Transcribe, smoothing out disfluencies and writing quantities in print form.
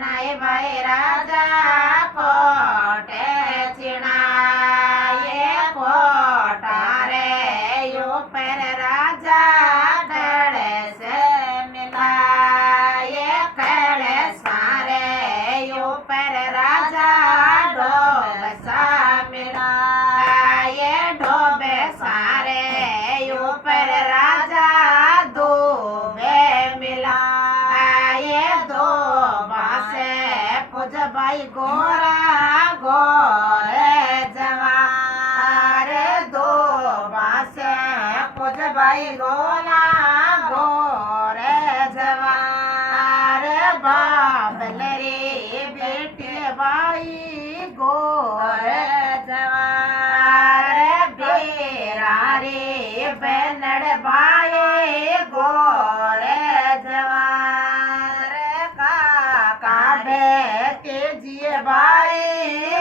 नाय भाई राजा कोटे चिणाए कोटा रे यो पर राजा खड़े से मिलाए खड़े सारे यो पर राजा डोब सा मिलाए डोबे सारे यो पर राजा डोबे मिलाए दो बासे पुज भाई गोरा गोरे जवार दो बासे पुज भाई गोला गोरे जवार बाबल रे बेटे भाई गोरे जवार बेरा रे बेनड़ भाई गोरे जवार काका बेटे जिए भाई